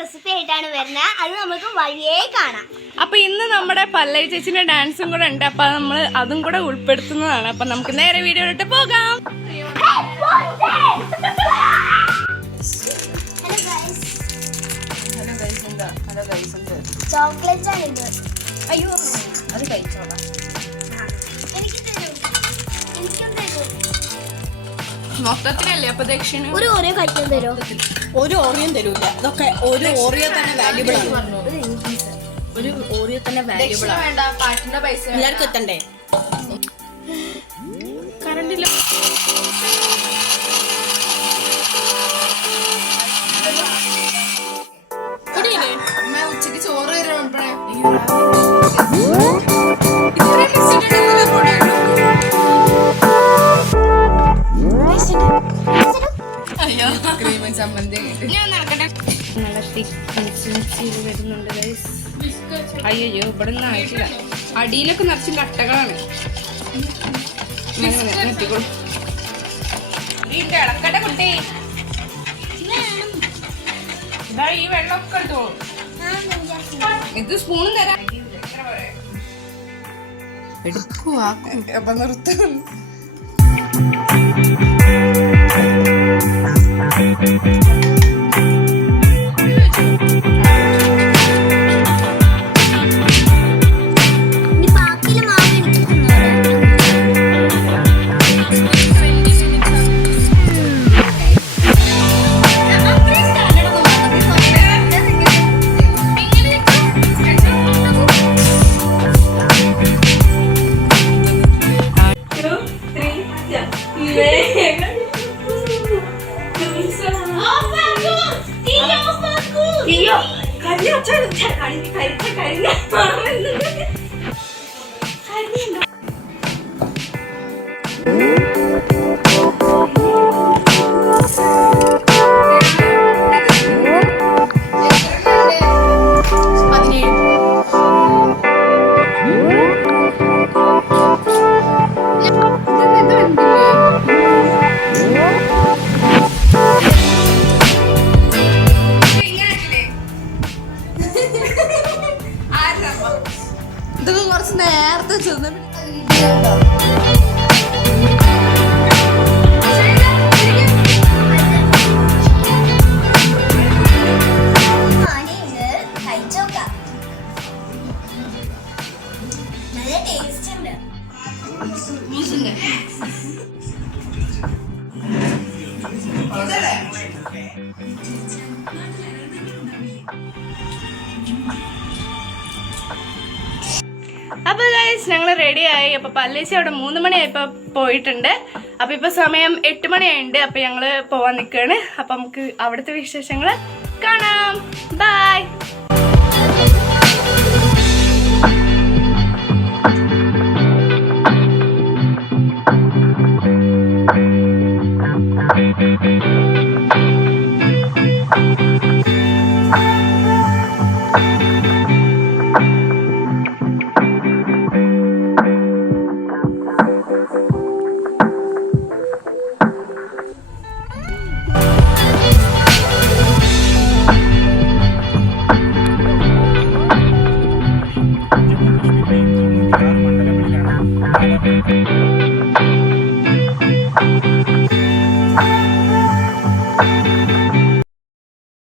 Recipe ആയിട്ടാണ് വരുന്നത്. അത് നമുക്ക് വഴിയേ കാണാം. അപ്പൊ ഇന്ന് നമ്മുടെ പല്ലവി ചേച്ചിന്റെ ഡാൻസും കൂടെ ഉണ്ട്. അപ്പൊ നമ്മൾ അതും കൂടെ ഉൾപ്പെടുത്തുന്നതാണ്. അപ്പൊ നമുക്ക് നേരെ വീഡിയോയിലോട്ട് പോകാം. ചോക്ലേറ്റ് ആണ് ഇത്. അയ്യോ അത് കഴിച്ചോളാം. മൊത്തത്തിലല്ലേ അപ്പൊ ദക്ഷിണ ഒരു ഓറിയോ കഴിക്കാൻ തരുമോ? ഒരു ഓറിയം തരൂല. അതൊക്കെ ഒരു ഓറിയോ തന്നെ വാല്യൂബിൾ ആണ്. ഒരു ഓറിയോ തന്നെ വാല്യൂബിൾ ആണ്. വേണ്ട, പാട്ടിന്റെ പൈസ എല്ലാവർക്കും എത്തണ്ടേ? കറണ്ടില്ല. ഉച്ചക്ക് ചോറ് തരുമ്പോഴേ ഞാൻ നടക്കട്ടെ. നല്ല വരുന്നുണ്ട്. അയ്യോ ഇവിടെ നിന്ന് ആയിട്ടില്ല. അടിയിലൊക്കെ നിറച്ചും കട്ടകളാണ്. ഇളക്കട്ടെ കുട്ടി. ഇതാ ഈ വെള്ളമൊക്കെ എടുത്തോളൂ. ഇത് സ്പൂണും തരാം. എടുക്കുവാ അപ്പൊ നിർത്തും. ഇതൊക്കെ കുറച്ച് നേരത്തെ ചെന്ന് നല്ല ടേസ്റ്റ് ഉണ്ട്. അപ്പൊ ഗൈസ് ഞങ്ങൾ റെഡിയായി. അപ്പൊ പല്ലേച്ചി അവിടെ 3 മണിയായപ്പോ പോയിട്ടുണ്ട്. അപ്പൊ ഇപ്പൊ സമയം 8 മണിയായിട്ടുണ്ട്. അപ്പൊ ഞങ്ങള് പോവാൻ നിക്കാണ്. അപ്പൊ നമുക്ക് അവിടുത്തെ വിശേഷങ്ങള് കാണാം. ബൈ.